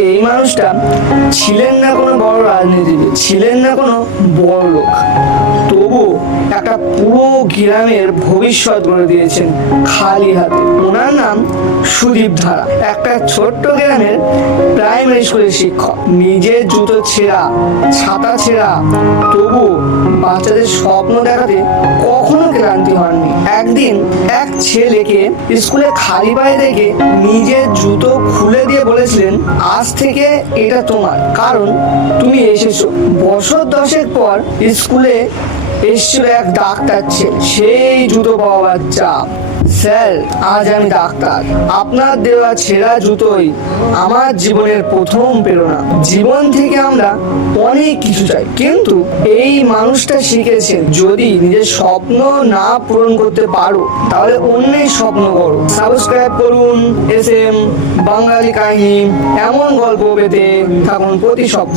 এই মানুষটা ছিলেন না কোনো বড় রাজনীতিবিদ, ছিলেন না কোনো বড় লোক তবু একটা পুরো গ্রামের ভবিষ্যৎ গড়ে দিয়েছেন খালি হাতে। ওনার নাম সুদীপ ধারা। একটা ছোট্ট গ্রামের প্রাইমারি স্কুলের শিক্ষক। নিজের জুতো ছেঁড়া, ছাতা ছেঁড়া, তবু বাচ্চাদের স্বপ্ন দেখাতে কখনো ক্লান্তি হননি। একদিন এক ছেলেকে স্কুলে খালি পায়ে দেখে নিজের জুতো খুলে দিয়ে বলেছিলেন, আজ থেকে এটা তোমার। কারণ তুমি এসেছ। বছর দশেক পর স্কুলে এসছিল এক ডাক্তার ছেলে। সেই জুতো পাওয়া বাচ্চা। স্যার, আজ আমি ডাক্তার। আপনার দেওয়া ছেঁড়া জুতোই আমার জীবনের প্রথম প্রেরণা। জীবন থেকে আমরা অনেক কিছু চাই। কিন্তু এই মানুষটা শিখেছেন, যদি নিজের স্বপ্ন না পূরণ করতে পারো, তাহলে অন্যের স্বপ্ন করো। সাবস্ক্রাইব করুন এস এম বাঙালি কাহিনী, এমন গল্প পেতে থাকুন প্রতি সপ্তাহে।